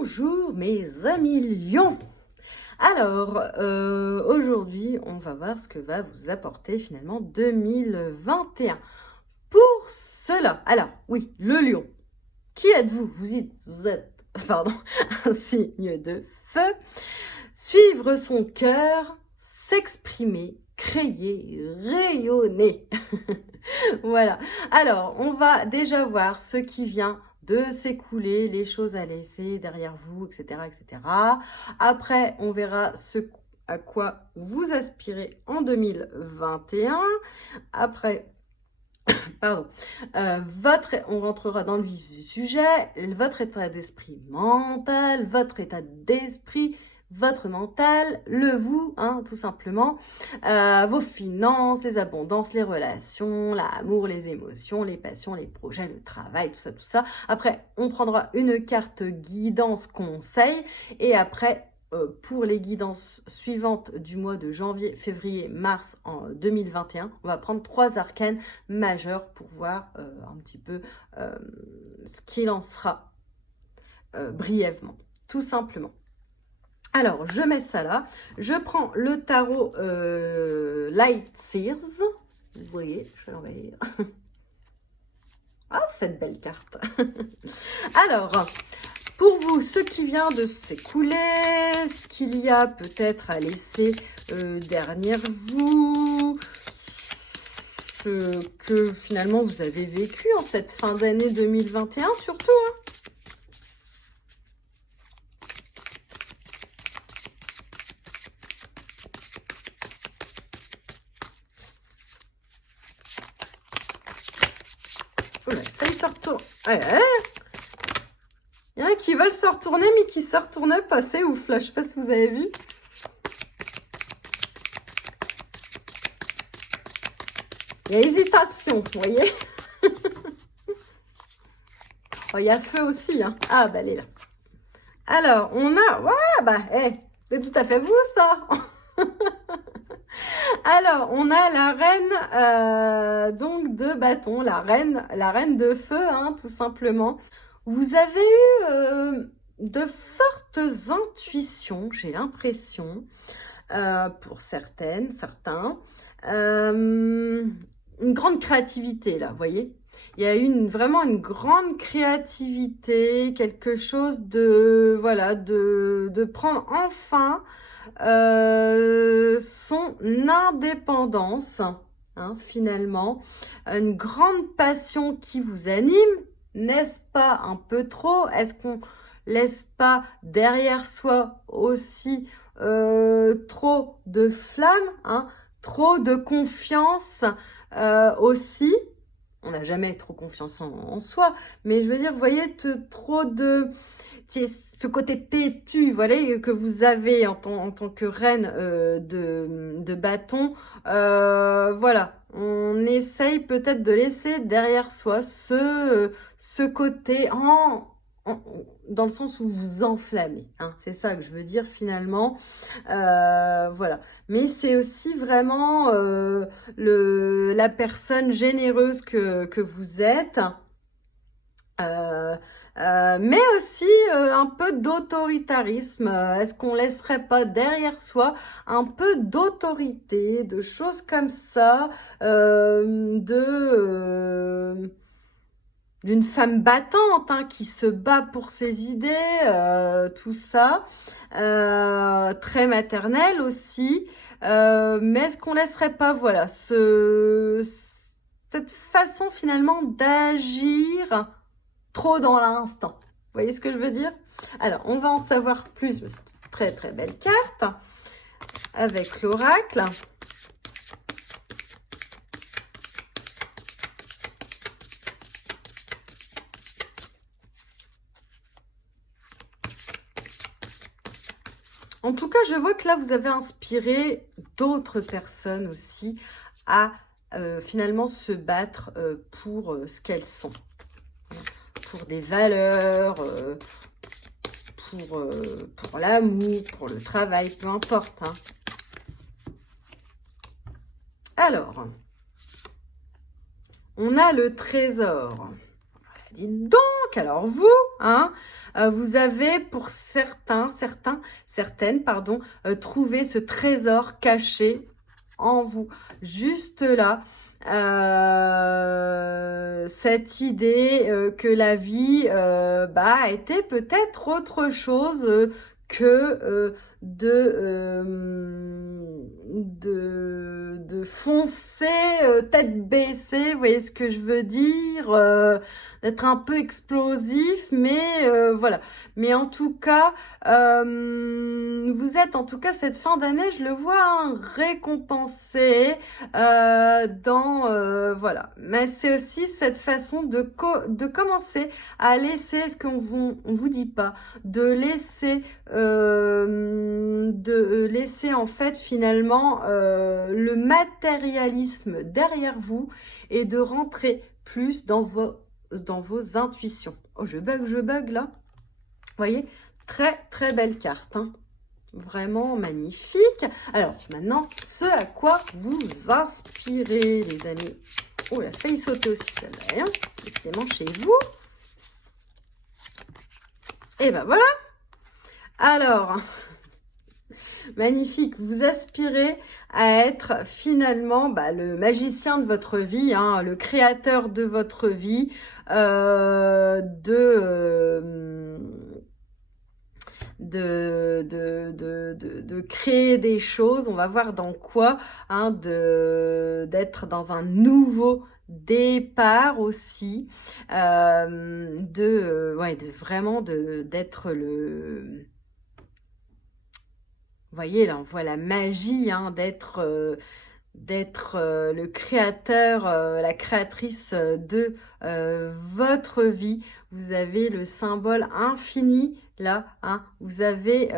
Bonjour mes amis lions. Alors, aujourd'hui, on va voir ce que va vous apporter finalement 2021. Pour cela, alors oui, le lion. Qui êtes-vous? Vous êtes, pardon, un signe de feu. Suivre son cœur, s'exprimer, créer, rayonner. Voilà. Alors, on va déjà voir ce qui vient de s'écouler, les choses à laisser derrière vous, etc., etc. Après, on verra ce à quoi vous aspirez en 2021. Après, pardon, on rentrera dans le vif du sujet, votre état d'esprit mental, votre état d'esprit, votre mental, le vous, hein, tout simplement, vos finances, les abondances, les relations, l'amour, les émotions, les passions, les projets, le travail, tout ça, tout ça. Après, on prendra une carte guidance conseil et après, pour les guidances suivantes du mois de janvier, février, mars en 2021, on va prendre 3 arcanes majeurs pour voir un petit peu ce qu'il en sera brièvement, tout simplement. Alors, je mets ça là. Je prends le tarot Light Sears. Vous voyez, je vais l'envoyer. Ah, cette belle carte. Alors, pour vous, ce qui vient de s'écouler, ce qu'il y a peut-être à laisser derrière vous, ce que finalement vous avez vécu en cette fin d'année 2021 surtout, hein. Oula, ça me se retourne. Il y en a qui veulent se retourner, mais qui se retournent pas. C'est ouf, là. Je sais pas si vous avez vu. Il y a hésitation, vous voyez. Oh, il y a feu aussi, hein. Ah, bah, elle est là. Alors, on a... Ouais, bah, c'est tout à fait vous, ça. Alors, on a la reine donc de bâton, la reine de feu, hein, tout simplement. Vous avez eu de fortes intuitions, j'ai l'impression, pour certaines, certains. Une grande créativité, là, vous voyez. Il y a eu vraiment une grande créativité, quelque chose de, voilà, de prendre enfin son indépendance, hein, finalement. Une grande passion qui vous anime, n'est-ce pas un peu trop? Est-ce qu'on laisse pas derrière soi aussi trop de flamme, hein, trop de confiance aussi? On n'a jamais trop confiance en soi, mais je veux dire, vous voyez, trop de... ce côté têtu, voilà, que vous avez en tant que reine de bâton. Voilà, on essaye peut-être de laisser derrière soi ce côté dans le sens où vous enflammez, hein, c'est ça que je veux dire finalement. Voilà, mais c'est aussi vraiment la personne généreuse que vous êtes, mais aussi un peu d'autoritarisme. Est-ce qu'on laisserait pas derrière soi un peu d'autorité, de choses comme ça, d'une femme battante, hein, qui se bat pour ses idées, tout ça, très maternelle aussi, mais est-ce qu'on laisserait pas, voilà, cette façon finalement d'agir trop dans l'instant? Vous voyez ce que je veux dire? Alors, on va en savoir plus. Très très belle carte avec l'oracle. En tout cas, je vois que là, vous avez inspiré d'autres personnes aussi à finalement se battre pour ce qu'elles sont. Pour des valeurs, pour l'amour, pour le travail, peu importe, hein. Alors, on a le trésor. Dites donc, alors vous, hein, Vous avez pour certaines, pardon, trouvé ce trésor caché en vous, juste là. Cette idée que la vie était peut-être autre chose que de foncer tête baissée, vous voyez ce que je veux dire, d'être un peu explosif, mais voilà. Mais en tout cas, vous êtes en tout cas cette fin d'année, je le vois, hein, récompensé voilà. Mais c'est aussi cette façon de commencer à laisser ce qu'on vous dit pas, de laisser en fait finalement le matérialisme derrière vous et de rentrer plus dans vos intuitions. Oh, je bug là. Vous voyez, très très belle carte, hein. Vraiment magnifique. Alors maintenant, ce à quoi vous inspirez, les amis. Oh, elle a failli sauter aussi celle-là, hein. Décidément chez vous. Et ben voilà. Alors, magnifique, vous aspirez à être finalement le magicien de votre vie, hein, le créateur de votre vie, de créer des choses. On va voir dans quoi, hein, d'être dans un nouveau départ aussi, vraiment d'être le... Vous voyez, là, on voit la magie, hein, d'être le créateur, la créatrice de votre vie. Vous avez le symbole infini, là, hein, vous avez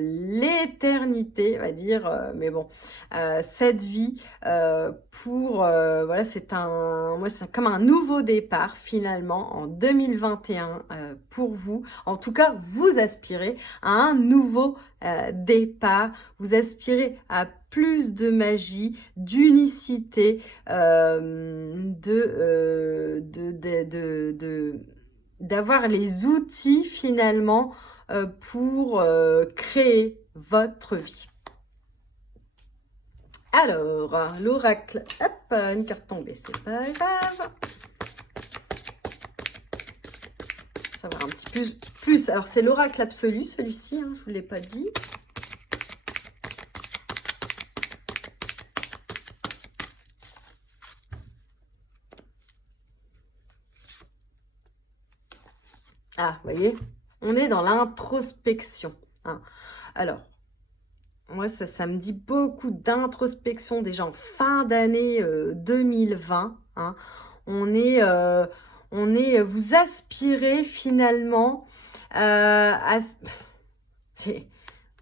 l'éternité, on va dire, mais bon, cette vie voilà, c'est comme un nouveau départ finalement en 2021 pour vous. En tout cas, vous aspirez à un nouveau départ, vous aspirez à plus de magie, d'unicité, d'avoir les outils finalement pour créer votre vie. Alors, l'oracle, hop, une carte tombée, c'est pas grave. Ça va un petit peu plus. Alors, c'est l'oracle absolu, celui-ci, hein, je ne vous l'ai pas dit. Ah, vous voyez, on est dans l'introspection, hein. Alors, moi, ça me dit beaucoup d'introspection déjà en fin d'année 2020, hein. Vous aspirez finalement à...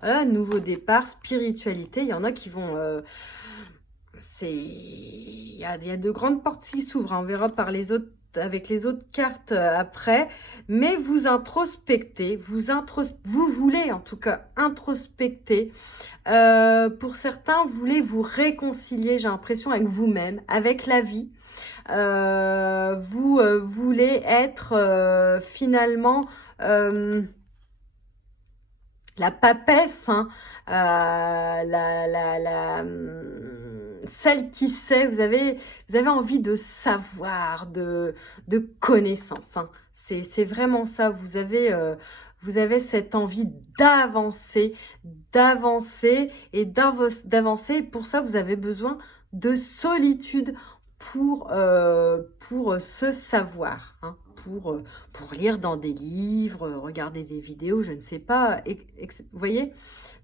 Voilà, nouveau départ, spiritualité. Il y en a qui vont... il y a de grandes portes qui s'ouvrent, hein. On verra avec les autres cartes après. Mais vous introspectez, vous voulez en tout cas introspecter. Pour certains, vous voulez vous réconcilier, j'ai l'impression, avec vous-même, avec la vie. Vous voulez être finalement la papesse, hein, celle qui sait. Vous avez envie de savoir, de connaissance, hein. C'est vraiment ça. Vous avez cette envie d'avancer et d'avancer. Pour ça, vous avez besoin de solitude pour se savoir, hein, pour lire dans des livres, regarder des vidéos, je ne sais pas. Vous voyez,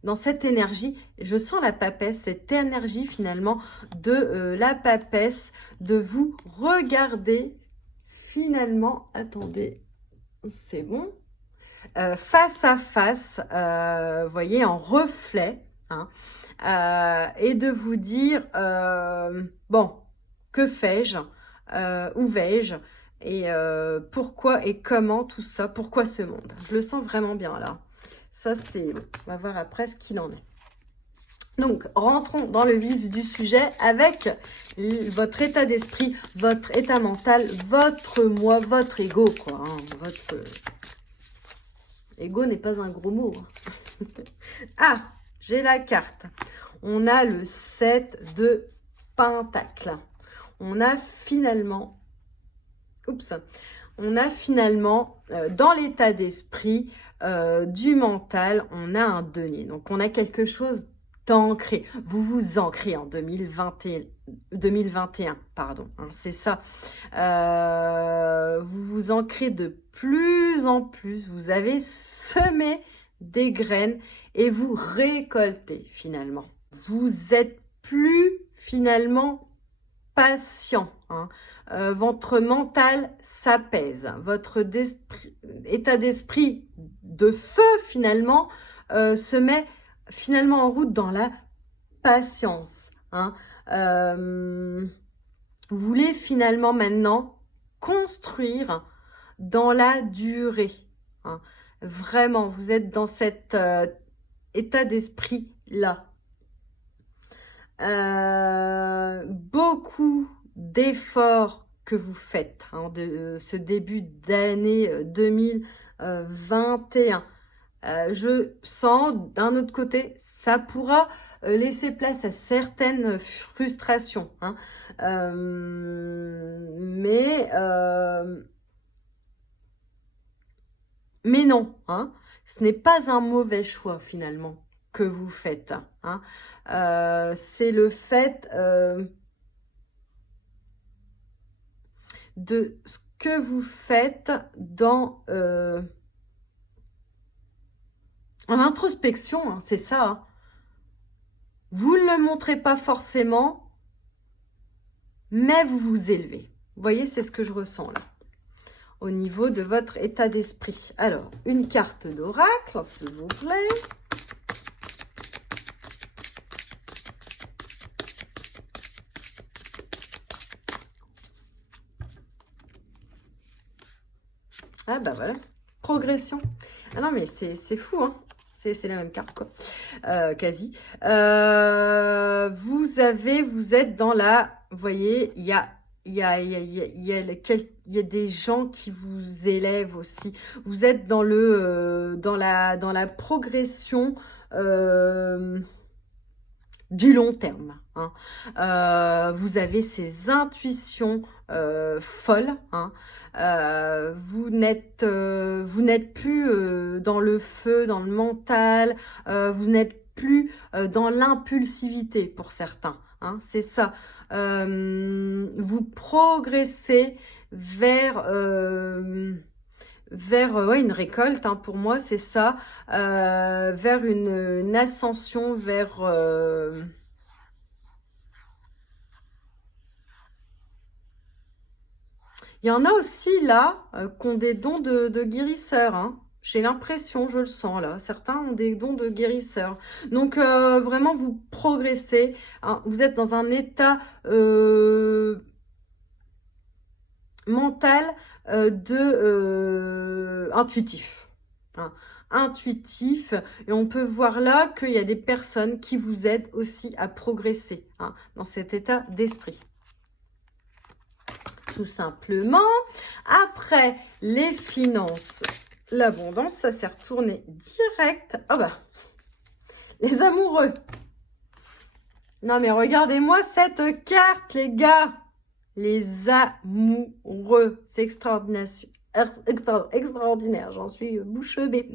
dans cette énergie, je sens la papesse, cette énergie finalement de la papesse, de vous regarder finalement, attendez, c'est bon, face à face, vous voyez, en reflet, hein, et de vous dire, bon, que fais-je, où vais-je, et pourquoi et comment tout ça, pourquoi ce monde. Je le sens vraiment bien là. Ça, c'est... On va voir après ce qu'il en est. Donc, rentrons dans le vif du sujet avec votre état d'esprit, votre état mental, votre moi, votre ego, quoi, hein, Ego n'est pas un gros mot. Ah, j'ai la carte. On a le 7 de Pentacle. On a finalement... Oups. On a finalement, dans l'état d'esprit du mental, on a un denier. Donc, on a quelque chose d'ancré. Vous vous ancrez en 2021, pardon. Hein, c'est ça. Vous vous ancrez de plus en plus. Vous avez semé des graines et vous récoltez finalement. Vous êtes plus finalement patient. Hein. Votre mental s'apaise. Votre état d'esprit de feu finalement se met finalement en route dans la patience. Hein. Vous voulez finalement maintenant construire dans la durée. Hein. Vraiment, vous êtes dans cet état d'esprit-là. Beaucoup d'efforts que vous faites hein, de ce début d'année 2021. Je sens d'un autre côté, ça pourra laisser place à certaines frustrations. Hein. Mais non, hein, ce n'est pas un mauvais choix finalement que vous faites. Hein. C'est le fait de ce que vous faites dans en introspection, hein, c'est ça. Hein. Vous ne le montrez pas forcément, mais vous vous élevez. Vous voyez, c'est ce que je ressens là, au niveau de votre état d'esprit. Alors, une carte d'oracle, s'il vous plaît. Ah bah voilà, progression. Ah non mais c'est fou, hein. C'est la même carte, quoi. Quasi. Vous êtes dans la... Vous voyez, il y a des gens qui vous élèvent aussi. Vous êtes dans dans la progression du long terme. Hein. Vous avez ces intuitions folles. Hein. Vous n'êtes plus dans le feu, dans le mental. Vous n'êtes plus dans l'impulsivité pour certains. Hein. C'est ça. Vous progressez vers ouais, une récolte, hein, pour moi, c'est ça, vers une ascension, vers... Il y en a aussi, là, qui ont des dons de guérisseurs, hein. J'ai l'impression, je le sens, là. Certains ont des dons de guérisseurs. Donc, vraiment, vous progressez. Hein, vous êtes dans un état mental intuitif. Hein, intuitif. Et on peut voir là qu'il y a des personnes qui vous aident aussi à progresser hein, dans cet état d'esprit. Tout simplement. Après, les finances, l'abondance, ça s'est retourné direct. Oh bah, les amoureux. Non mais regardez-moi cette carte, les gars. Les amoureux, c'est extraordinaire. Extraordinaire, j'en suis bouche bée.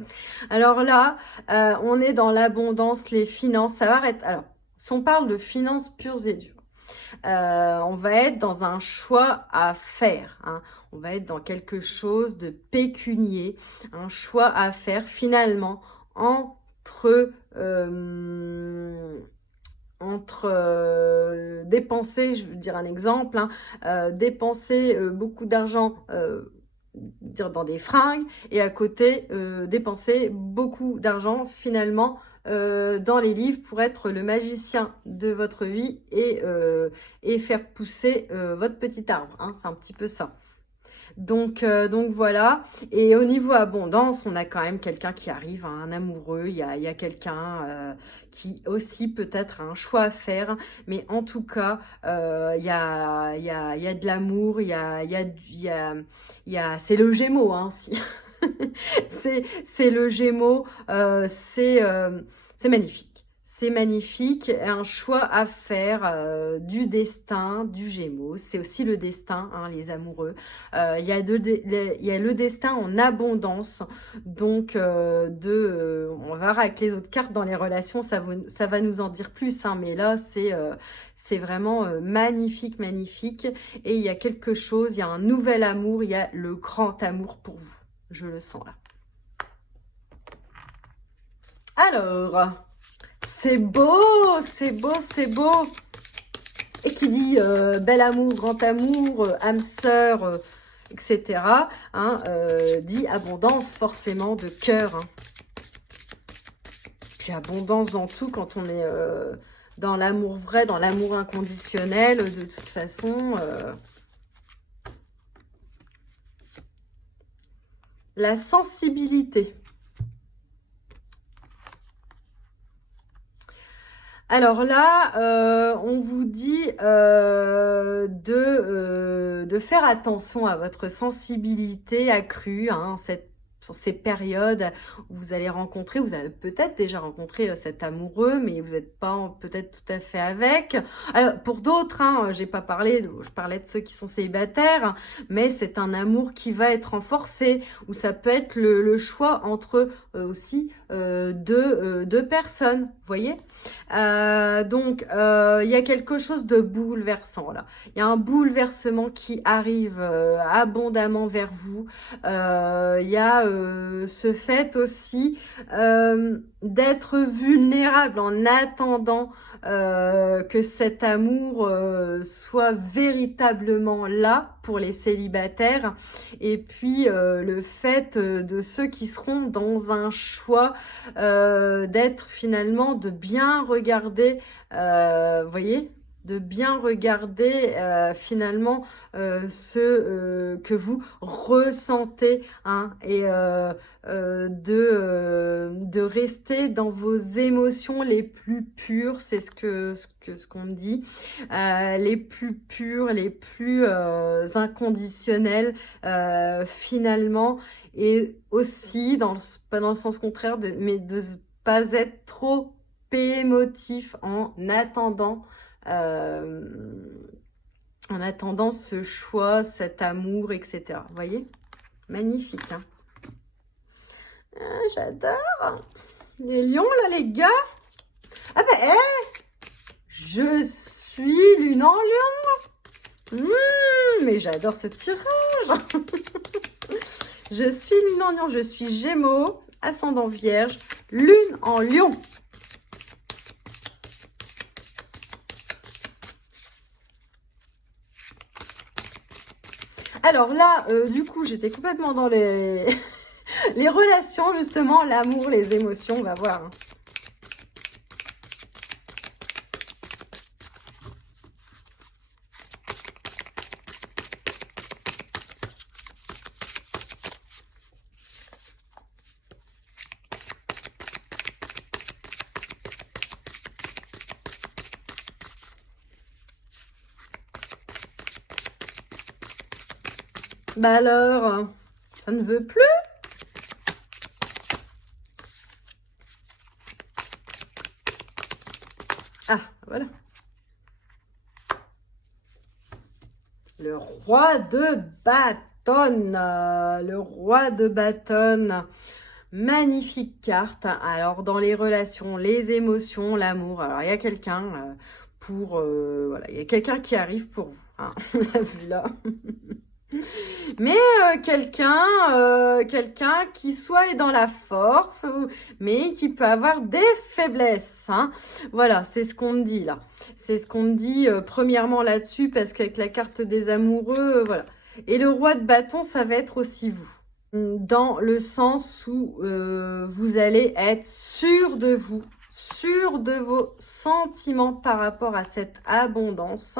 Alors là, on est dans l'abondance, les finances, ça va être... Alors, si on parle de finances pures et dures, on va être dans un choix à faire. Hein. On va être dans quelque chose de pécunier, un choix à faire finalement entre dépenser, je veux dire un exemple, hein, dépenser beaucoup d'argent dans des fringues et à côté dépenser beaucoup d'argent finalement dans les livres pour être le magicien de votre vie et faire pousser votre petit arbre. Hein, c'est un petit peu ça. Donc voilà, et au niveau abondance, on a quand même quelqu'un qui arrive, hein, un amoureux, il y a quelqu'un qui aussi peut-être a un choix à faire, mais en tout cas, il y a de l'amour, c'est le Gémeaux hein, aussi. C'est le Gémeaux, c'est magnifique. C'est magnifique, un choix à faire du destin, du Gémeaux. C'est aussi le destin, hein, les amoureux. Il y a le destin en abondance. Donc, on va voir avec les autres cartes dans les relations, ça va nous en dire plus. Hein, mais là, c'est vraiment magnifique, magnifique. Et il y a quelque chose, il y a un nouvel amour, il y a le grand amour pour vous. Je le sens là. Alors... c'est beau, c'est beau, c'est beau. Et qui dit bel amour, grand amour, âme sœur, etc. Hein, dit abondance forcément de cœur. Hein. Puis abondance dans tout quand on est dans l'amour vrai, dans l'amour inconditionnel, de toute façon. La sensibilité. Alors là, on vous dit de faire attention à votre sensibilité accrue, hein, sur ces périodes où vous allez rencontrer, vous avez peut-être déjà rencontré cet amoureux, mais vous n'êtes pas peut-être tout à fait avec. Alors pour d'autres, hein, je parlais de ceux qui sont célibataires, mais c'est un amour qui va être renforcé, ou ça peut être le choix entre aussi deux personnes, vous voyez. Donc, il y a quelque chose de bouleversant là. Il y a un bouleversement qui arrive abondamment vers vous. Il y a ce fait aussi d'être vulnérable en attendant que cet amour soit véritablement là pour les célibataires. Et puis, le fait de ceux qui seront dans un choix d'être finalement, de bien regarder, vous voyez, de bien regarder finalement ce que vous ressentez, hein, et de rester dans vos émotions les plus pures, c'est ce qu'on me dit, les plus pures, les plus inconditionnelles finalement, et aussi pas dans le sens contraire, mais de pas être trop émotif en attendant ce choix, cet amour, etc. Vous voyez? Magnifique, hein? J'adore les lions, là, les gars. Ah ben, je suis lune en lion. Mais j'adore ce tirage. Je suis lune en lion, je suis Gémeaux, ascendant Vierge, lune en lion. Alors là, du coup, j'étais complètement dans les relations, justement, l'amour, les émotions, on va voir. Hein. Bah alors, ça ne veut plus? Ah, voilà. Le roi de bâton. Le roi de bâton. Magnifique carte. Alors, dans les relations, les émotions, l'amour. Alors, il y a quelqu'un voilà, il y a quelqu'un qui arrive pour vous. Hein. On l'a vu là. Mais quelqu'un qui soit est dans la force, mais qui peut avoir des faiblesses. Hein. Voilà, c'est ce qu'on me dit là. C'est ce qu'on me dit premièrement là-dessus, parce qu'avec la carte des amoureux, voilà. Et le roi de bâton, ça va être aussi vous. Dans le sens où vous allez être sûr de vous, sûr de vos sentiments par rapport à cette abondance.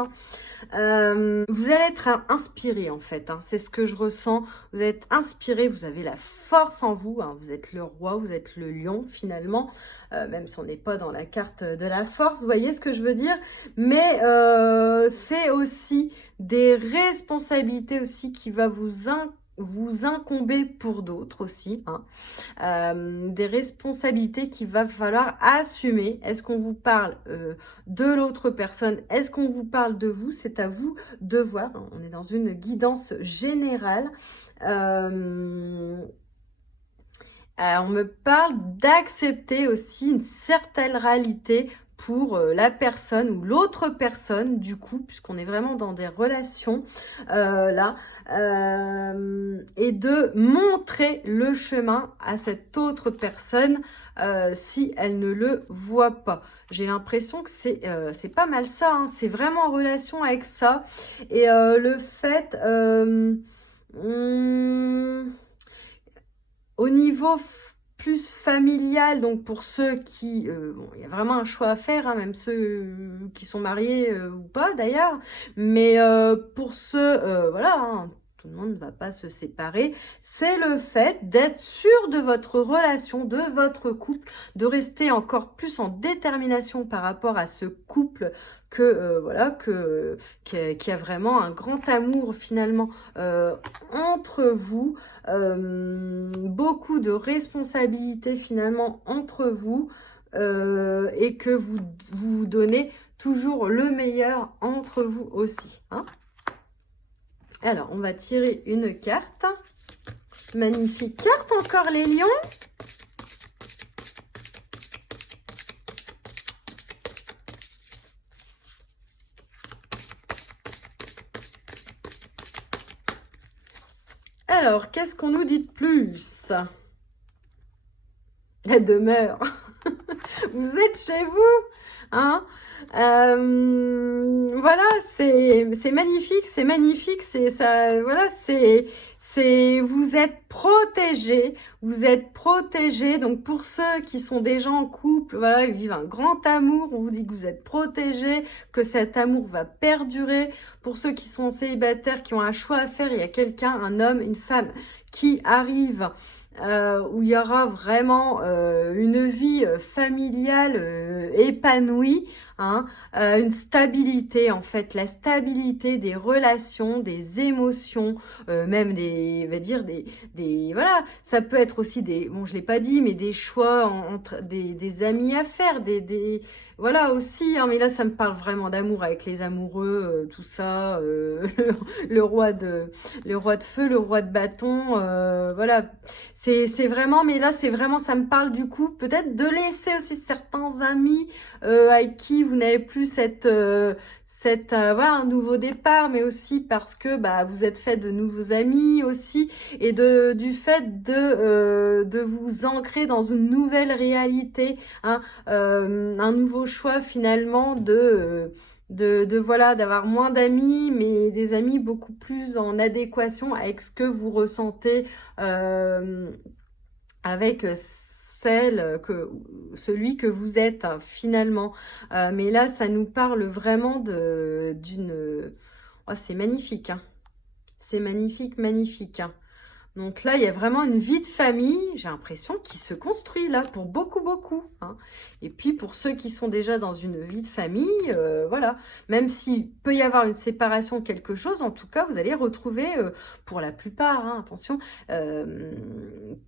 Vous allez être inspiré en fait, hein, c'est ce que je ressens. Vous êtes inspiré, vous avez la force en vous, hein, vous êtes le roi, vous êtes le lion finalement, même si on n'est pas dans la carte de la force, vous voyez ce que je veux dire. Mais c'est aussi des responsabilités aussi qui va vous vous incomber pour d'autres aussi, hein. Des responsabilités qu'il va falloir assumer. Est-ce qu'on vous parle de l'autre personne? Est-ce qu'on vous parle de vous? C'est à vous de voir. On est dans une guidance générale. On me parle d'accepter aussi une certaine réalité pour la personne ou l'autre personne du coup, puisqu'on est vraiment dans des relations là, et de montrer le chemin à cette autre personne si elle ne le voit pas. J'ai l'impression que c'est pas mal ça, hein, c'est vraiment en relation avec ça. Et le fait... au niveau plus familial, donc pour ceux qui... bon, il y a vraiment un choix à faire, hein, même ceux qui sont mariés ou pas d'ailleurs. Mais pour ceux, voilà, hein, tout le monde ne va pas se séparer. C'est le fait d'être sûr de votre relation, de votre couple, de rester encore plus en détermination par rapport à ce couple que voilà, qui a vraiment un grand amour finalement entre vous. Beaucoup de responsabilités finalement entre vous et que vous donnez toujours le meilleur entre vous aussi, hein. Alors, on va tirer une carte. Magnifique carte encore, les lions. Alors, qu'est-ce qu'on nous dit de plus? La demeure. Vous êtes chez vous, hein? Voilà, c'est magnifique, c'est magnifique, c'est ça, voilà, vous êtes protégés. Donc pour ceux qui sont déjà en couple, voilà, ils vivent un grand amour, on vous dit que vous êtes protégés, que cet amour va perdurer. Pour ceux qui sont célibataires, qui ont un choix à faire, il y a quelqu'un, un homme, une femme qui arrive. Où il y aura vraiment une vie familiale épanouie, hein, une stabilité en fait, la stabilité des relations, des émotions, même des, on va dire des, voilà, ça peut être aussi des, bon je l'ai pas dit, mais des choix entre des amis à faire, voilà aussi, hein, mais là ça me parle vraiment d'amour avec les amoureux, tout ça, le roi de feu, le roi de bâton, voilà. C'est vraiment, mais là, c'est vraiment, ça me parle du coup, peut-être de laisser aussi certains amis avec qui vous n'avez plus voilà, un nouveau départ, mais aussi parce que bah, vous êtes fait de nouveaux amis aussi, et du fait de vous ancrer dans une nouvelle réalité, hein, un nouveau choix finalement voilà, d'avoir moins d'amis, mais des amis beaucoup plus en adéquation avec ce que vous ressentez, avec celui que vous êtes, hein, finalement. Mais là, ça nous parle vraiment d'une... Oh, c'est magnifique, hein. C'est magnifique, magnifique, hein. Donc là, il y a vraiment une vie de famille, j'ai l'impression, qui se construit là, pour beaucoup, beaucoup, hein. Et puis, pour ceux qui sont déjà dans une vie de famille, voilà, même s'il peut y avoir une séparation, quelque chose, en tout cas, vous allez retrouver, pour la plupart, hein, attention,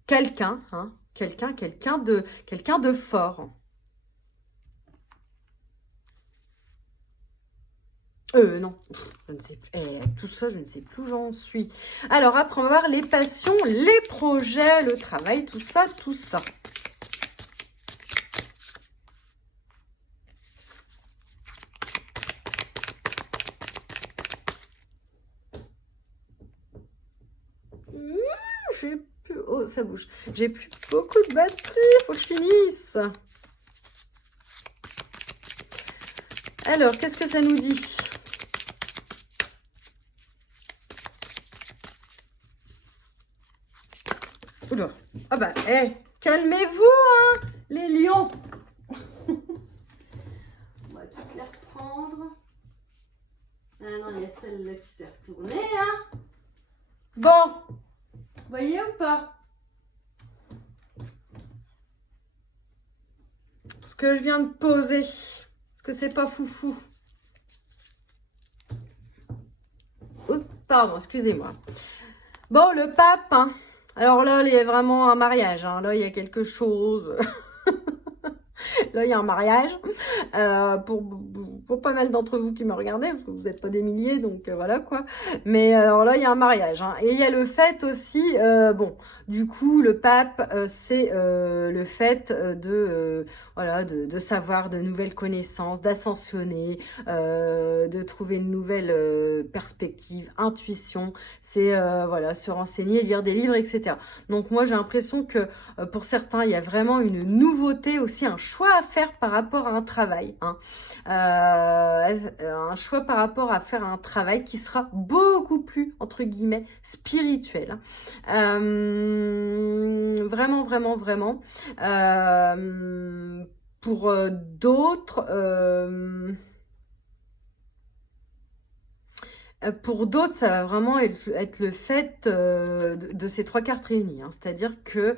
quelqu'un, hein, quelqu'un de fort. Non, je ne sais plus. Tout ça, je ne sais plus où j'en suis. Alors, après, on va voir les passions, les projets, le travail, tout ça, tout ça. J'ai plus... Oh, ça bouge. J'ai plus beaucoup de batterie, faut que je finisse. Alors, qu'est-ce que ça nous dit ? Oula. Ah bah, calmez-vous, hein, les lions. On va toutes les reprendre. Ah non, il y a celle-là qui s'est retournée, hein. Bon, vous voyez ou pas? Ce que je viens de poser, est-ce que c'est pas foufou? Oh, pardon, excusez-moi. Bon, le pape, hein. Alors là, il y a vraiment un mariage, hein. Là, il y a quelque chose. Là, il y a un mariage. Pour pas mal d'entre vous qui me regardez, parce que vous n'êtes pas des milliers, donc voilà quoi. Mais alors là, il y a un mariage, hein. Et il y a le fait aussi, bon, du coup, le pape, c'est le fait voilà, de savoir de nouvelles connaissances, d'ascensionner, de trouver une nouvelle perspective, intuition. C'est voilà, se renseigner, lire des livres, etc. Donc moi, j'ai l'impression que pour certains, il y a vraiment une nouveauté aussi, un choix à faire par rapport à un travail, hein. Un choix par rapport à faire un travail qui sera beaucoup plus, entre guillemets, spirituel, hein. Vraiment, vraiment, vraiment. Pour d'autres... pour d'autres, ça va vraiment être le fait de ces trois cartes réunies, hein. C'est-à-dire que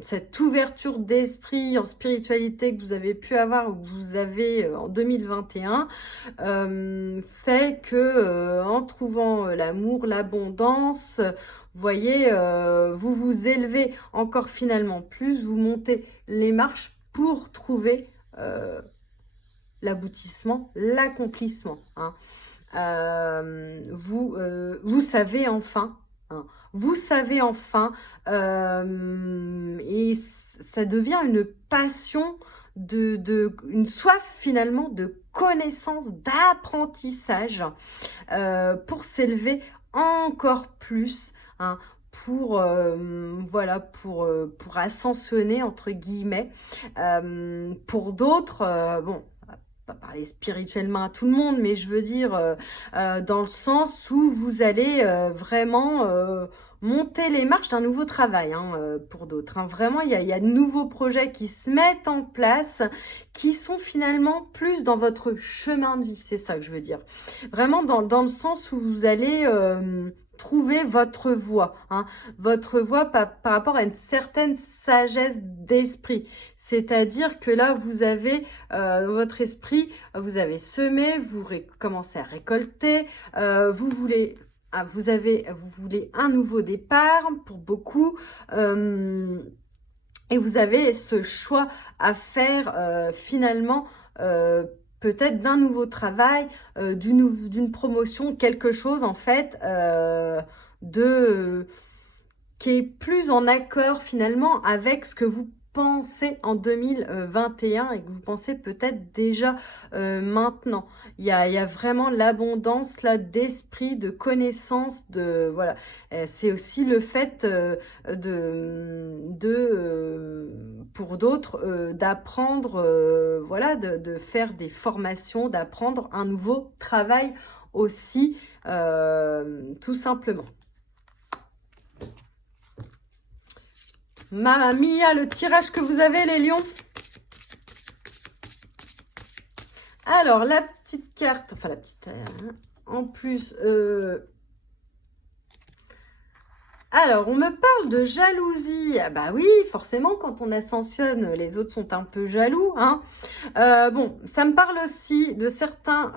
cette ouverture d'esprit en spiritualité que vous avez pu avoir ou que vous avez en 2021 fait que en trouvant l'amour, l'abondance, vous voyez, vous vous élevez encore finalement plus, vous montez les marches pour trouver l'aboutissement, l'accomplissement, hein. Vous savez enfin, hein, vous savez enfin, et ça devient une passion, une soif finalement de connaissance, d'apprentissage, pour s'élever encore plus, hein, voilà, pour ascensionner entre guillemets. Pour d'autres, bon, pas parler spirituellement à tout le monde, mais je veux dire dans le sens où vous allez vraiment monter les marches d'un nouveau travail, hein, pour d'autres, hein. Vraiment, il y a de nouveaux projets qui se mettent en place, qui sont finalement plus dans votre chemin de vie, c'est ça que je veux dire. Vraiment dans le sens où vous allez trouver votre voie, hein, votre voie par rapport à une certaine sagesse d'esprit. C'est-à-dire que là, vous avez votre esprit, vous avez semé, vous commencez à récolter, vous voulez vous voulez un nouveau départ pour beaucoup, et vous avez ce choix à faire finalement, peut-être d'un nouveau travail, d'une promotion, quelque chose en fait de qui est plus en accord finalement avec ce que vous pensez en 2021 et que vous pensez peut-être déjà maintenant. Il y a vraiment l'abondance là d'esprit, de connaissances, de voilà. C'est aussi le fait pour d'autres d'apprendre, voilà, de faire des formations, d'apprendre un nouveau travail aussi, tout simplement. Mamma mia, le tirage que vous avez, les lions. Alors, la petite carte, enfin la petite... en plus... alors, on me parle de jalousie. Ah bah oui, forcément, quand on ascensionne, les autres sont un peu jaloux, hein. Bon, ça me parle aussi de certaines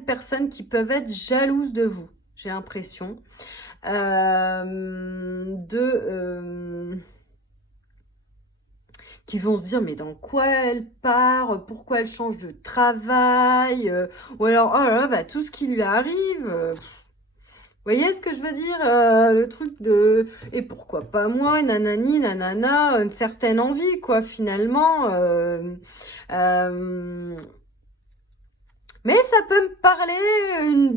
personnes qui peuvent être jalouses de vous, j'ai l'impression. Qui vont se dire mais dans quoi elle part, pourquoi elle change de travail, ou alors oh là là, bah, tout ce qui lui arrive, vous voyez ce que je veux dire, le truc de et pourquoi pas moi, nanani nanana, une certaine envie quoi finalement, mais ça peut me parler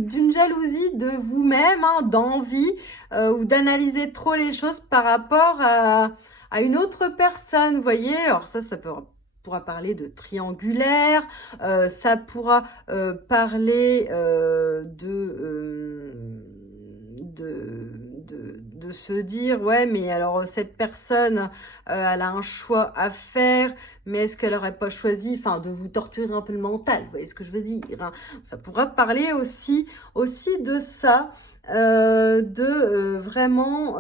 d'une jalousie de vous-même, hein, d'envie, ou d'analyser trop les choses par rapport à une autre personne, vous voyez. Alors ça pourra parler de triangulaire, ça pourra parler de se dire, ouais, mais alors cette personne, elle a un choix à faire, mais est-ce qu'elle n'aurait pas choisi, enfin, de vous torturer un peu le mental, vous voyez ce que je veux dire, hein. Ça pourra parler aussi de ça, vraiment...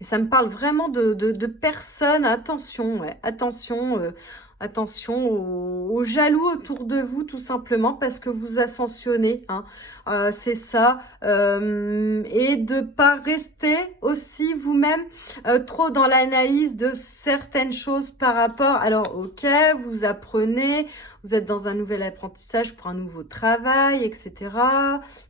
Et ça me parle vraiment de personnes. Attention, ouais, attention, attention aux jaloux autour de vous, tout simplement, parce que vous ascensionnez, hein. C'est ça. Et de pas rester aussi vous-même trop dans l'analyse de certaines choses par rapport. Alors, ok, vous apprenez, vous êtes dans un nouvel apprentissage pour un nouveau travail, etc.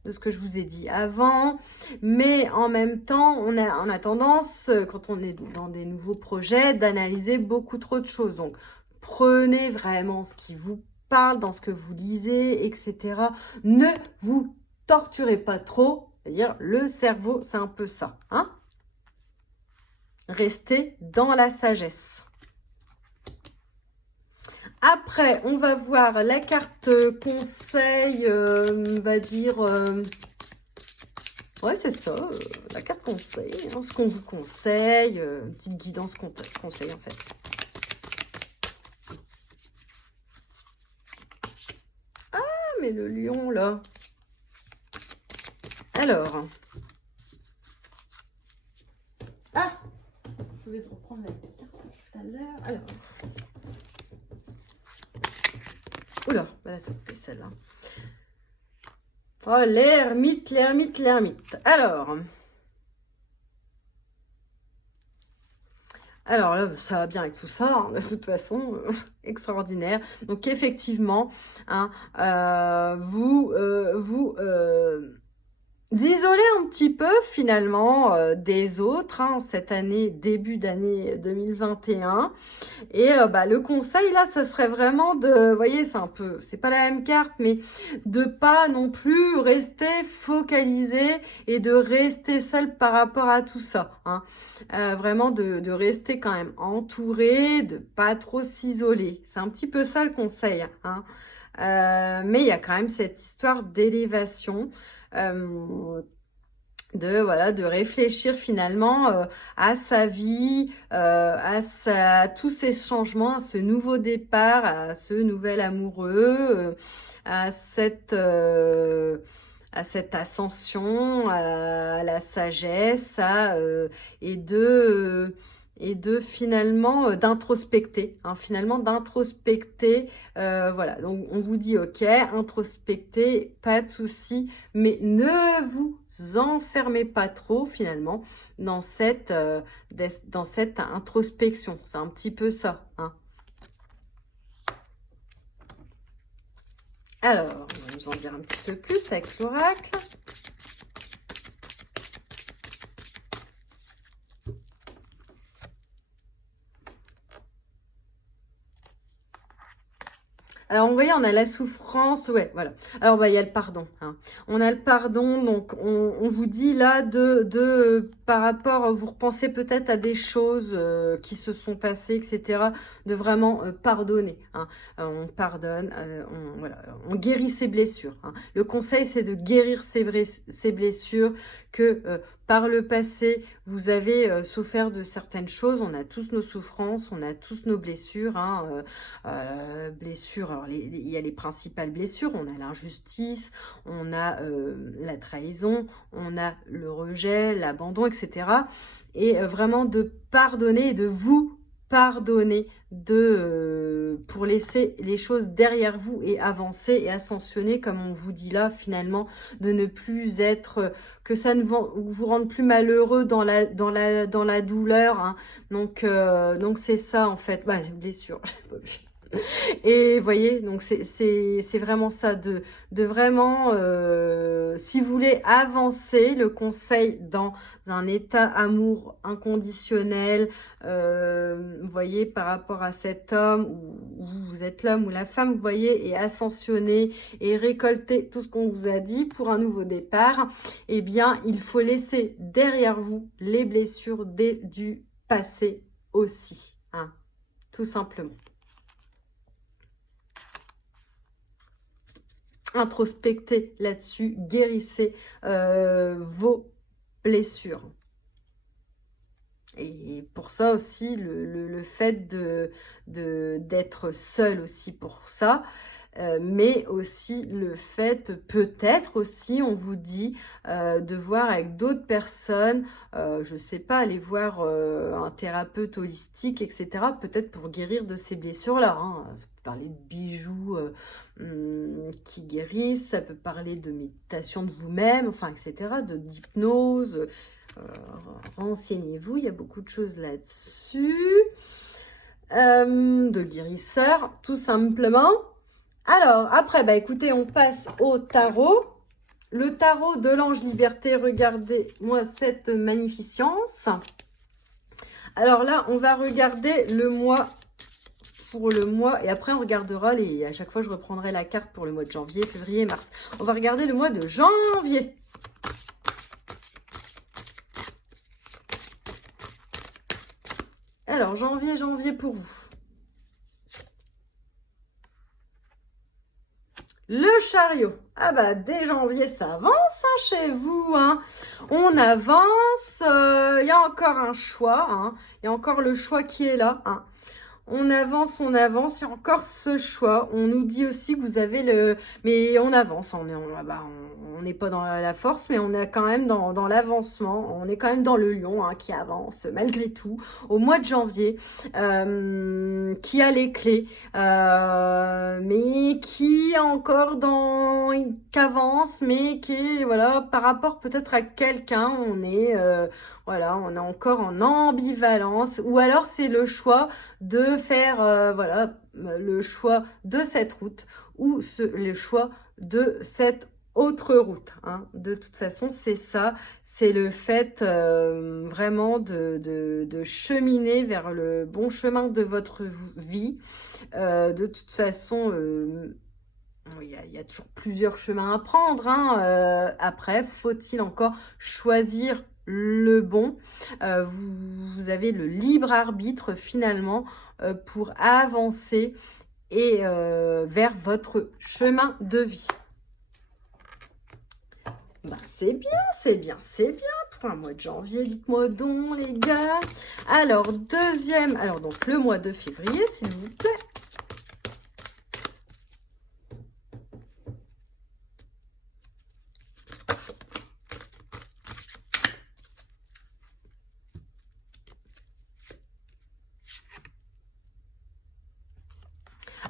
De ce que je vous ai dit avant. Mais en même temps, on a tendance, quand on est dans des nouveaux projets, d'analyser beaucoup trop de choses. Donc, prenez vraiment ce qui vous parle dans ce que vous lisez, etc. Ne vous torturez pas trop. C'est-à-dire, le cerveau, c'est un peu ça, hein. Restez dans la sagesse. Après, on va voir la carte conseil, on va dire... ouais, c'est ça, la carte conseil, hein, ce qu'on vous conseille, une petite guidance conseil en fait. Ah, mais le lion là. Alors. Ah, je vais reprendre la carte tout à l'heure. Alors. Oula, voilà, ça fait celle-là. Oh, l'ermite, l'ermite, l'ermite. Alors là, ça va bien avec tout ça, hein, de toute façon, extraordinaire. Donc effectivement, hein, vous d'isoler un petit peu finalement des autres, hein, cette année, début d'année 2021. Et bah, le conseil là, ça serait vraiment de, vous voyez, c'est un peu, c'est pas la même carte, mais de pas non plus rester focalisé et de rester seul par rapport à tout ça, hein. Vraiment de rester quand même entouré, de pas trop s'isoler. C'est un petit peu ça le conseil, hein. Mais il y a quand même cette histoire d'élévation. Voilà, de réfléchir finalement à sa vie, à tous ces changements, à ce nouveau départ, à ce nouvel amoureux, à cette ascension, à la sagesse, et de finalement d'introspecter, hein, finalement d'introspecter, voilà. Donc on vous dit ok, introspecter, pas de souci, mais ne vous enfermez pas trop finalement dans cette introspection. C'est un petit peu ça, hein. Alors, on va nous en dire un petit peu plus avec l'oracle. Alors, vous voyez, on a la souffrance, ouais, voilà. Alors, bah, il y a le pardon, hein. On a le pardon, donc on vous dit là par rapport, vous repensez peut-être à des choses qui se sont passées, etc., de vraiment pardonner, hein. On pardonne, voilà, on guérit ses blessures, hein. Le conseil, c'est de guérir ses blessures, que par le passé, vous avez souffert de certaines choses. On a tous nos souffrances, on a tous nos blessures, hein, blessures. Alors, il y a les principales blessures. On a l'injustice, on a la trahison, on a le rejet, l'abandon, etc. Et vraiment de pardonner et de vous pardonner pour laisser les choses derrière vous et avancer et ascensionner, comme on vous dit là, finalement, de ne plus être, que ça ne vous rende plus malheureux dans la douleur, hein. Donc c'est ça en fait. Bah, blessure, j'ai pas vu. Et vous voyez, donc c'est vraiment ça, de vraiment, si vous voulez avancer, le conseil dans un état amour inconditionnel, vous voyez, par rapport à cet homme, ou vous êtes l'homme ou la femme, vous voyez, et ascensionner et récolter tout ce qu'on vous a dit pour un nouveau départ, eh bien, il faut laisser derrière vous les blessures du passé aussi, hein, tout simplement. Introspectez là-dessus, guérissez vos blessures. Et pour ça aussi, le fait d'être seul aussi pour ça, mais aussi le fait, peut-être aussi, on vous dit, de voir avec d'autres personnes, je sais pas, aller voir un thérapeute holistique, etc., peut-être pour guérir de ces blessures-là, hein. Ça peut parler de bijoux qui guérissent, ça peut parler de méditation de vous-même, enfin, etc., d'hypnose. Renseignez-vous, il y a beaucoup de choses là-dessus. De guérisseur, tout simplement. Alors, après, bah écoutez, on passe au tarot. Le tarot de l'ange liberté, regardez-moi cette magnificence. Alors là, on va regarder le mois pour le mois, et après on regardera à chaque fois je reprendrai la carte pour le mois de janvier, février, mars. On va regarder le mois de janvier. Alors, janvier pour vous. Le chariot. Ah bah, dès janvier, ça avance hein, chez vous. Hein. On avance. Il y a encore un choix. Hein. Il y a encore le choix qui est là. Hein. On avance, il y a encore ce choix. On nous dit aussi que vous avez le... Mais on avance, on n'est pas dans la force, mais on est quand même dans l'avancement. On est quand même dans le lion hein, qui avance, malgré tout, au mois de janvier, qui a les clés, mais qui est encore qu'avance, mais qui est, voilà, par rapport peut-être à quelqu'un, on est... voilà, on est encore en ambivalence, ou alors c'est le choix de faire, voilà, le choix de cette route ou le choix de cette autre route. Hein. De toute façon, c'est ça, c'est le fait vraiment de cheminer vers le bon chemin de votre vie. De toute façon... il y a toujours plusieurs chemins à prendre. Hein. Après, faut-il encore choisir le bon. Vous avez le libre arbitre finalement pour avancer et vers votre chemin de vie. Ben, c'est bien, c'est bien, c'est bien. Pour un mois de janvier, dites-moi donc les gars. Alors, alors donc le mois de février, s'il vous plaît.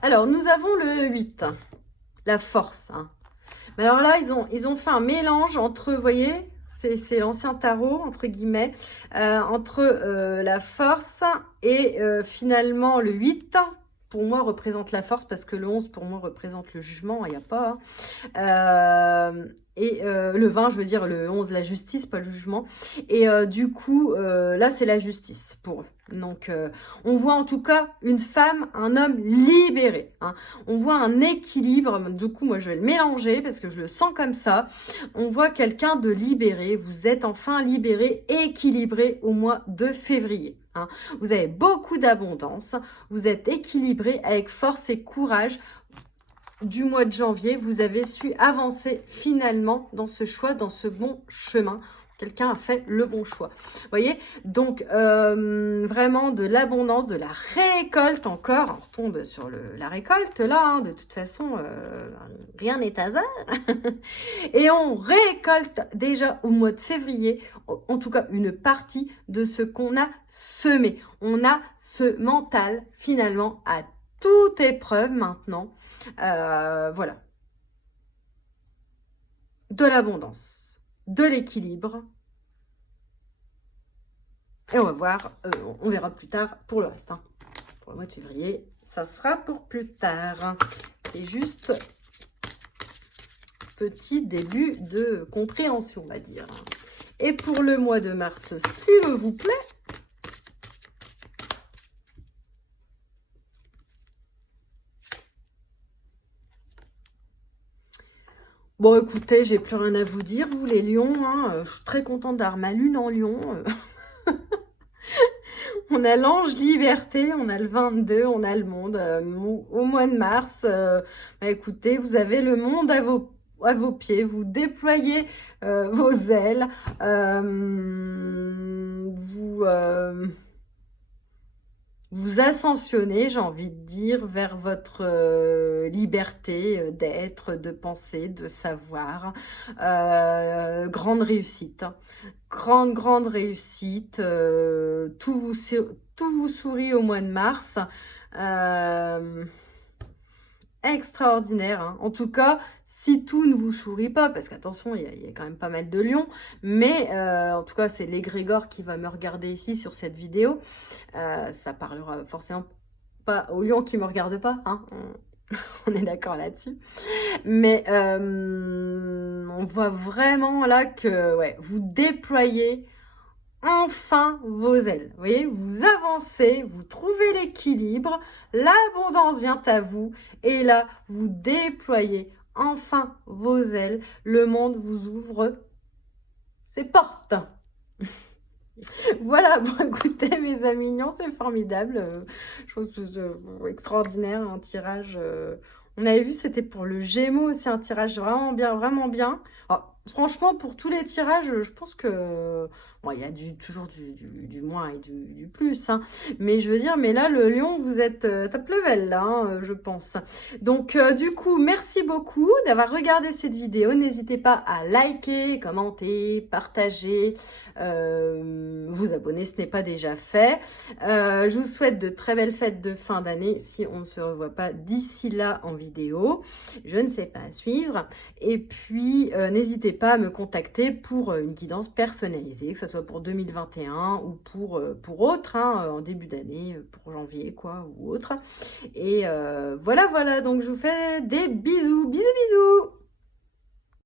Alors, nous avons le 8, la force. Hein. Mais alors là, ils ont fait un mélange entre, vous voyez, c'est l'ancien tarot, entre guillemets, entre la force et finalement le 8, pour moi, représente la force, parce que le 11, pour moi, représente le jugement, il n'y a pas. Hein. Et le 20, je veux dire, le 11, la justice, pas le jugement. Et du coup, là, c'est la justice pour eux. Donc, on voit en tout cas une femme, un homme libéré. Hein. On voit un équilibre. Du coup, moi, je vais le mélanger parce que je le sens comme ça. On voit quelqu'un de libéré. Vous êtes enfin libéré, équilibré au mois de février. Hein. Vous avez beaucoup d'abondance. Vous êtes équilibré avec force et courage. Du mois de janvier, vous avez su avancer finalement dans ce choix, dans ce bon chemin. Quelqu'un a fait le bon choix. Vous voyez, donc vraiment de l'abondance, de la récolte encore. On retombe sur la récolte là, hein, de toute façon, rien n'est hasard. Et on récolte déjà au mois de février, en tout cas une partie de ce qu'on a semé. On a ce mental finalement à toute épreuve maintenant. Voilà. De l'abondance, de l'équilibre. Et on va voir, on verra plus tard pour le reste. Hein. Pour le mois de février, ça sera pour plus tard. C'est juste petit début de compréhension, on va dire. Et pour le mois de mars, s'il vous plaît. Bon, écoutez, j'ai plus rien à vous dire, vous les lions. Hein, je suis très contente d'avoir ma lune en lion. On a l'ange liberté, on a le 22, on a le monde. Au mois de mars, bah, écoutez, vous avez le monde à vos pieds. Vous déployez vos ailes. Vous vous ascensionner, j'ai envie de dire, vers votre liberté d'être, de penser, de savoir. Grande réussite, hein. Grande réussite. Tout vous sourit au mois de mars. Extraordinaire, hein. En tout cas, si tout ne vous sourit pas, parce qu'attention, il y a quand même pas mal de lions, mais en tout cas, c'est l'égrégore qui va me regarder ici sur cette vidéo. Ça parlera forcément pas aux lions qui me regardent pas, hein. On est d'accord là-dessus. Mais on voit vraiment là que ouais, vous déployez enfin vos ailes. Vous voyez, vous avancez, vous trouvez l'équilibre, l'abondance vient à vous et là, vous déployez enfin vos ailes. Le monde vous ouvre ses portes. Voilà, bon écoutez mes amis mignons, c'est formidable. Je trouve que c'est extraordinaire, un tirage. On avait vu, c'était pour le Gémeaux aussi, un tirage vraiment bien, vraiment bien. Alors, franchement, pour tous les tirages, je pense que bon, il y a toujours du moins et du plus, hein. Mais je veux dire, mais là, le lion, vous êtes top level, là, hein, je pense. Donc, du coup, merci beaucoup d'avoir regardé cette vidéo. N'hésitez pas à liker, commenter, partager, vous abonner, ce n'est pas déjà fait. Je vous souhaite de très belles fêtes de fin d'année si on ne se revoit pas d'ici là en vidéo. Je ne sais pas à suivre. Et puis, n'hésitez pas à me contacter pour une guidance personnalisée, que ce soit pour 2021 ou pour autre, hein, en début d'année, pour janvier, quoi, ou autre. Et voilà, donc je vous fais des bisous, bisous, bisous!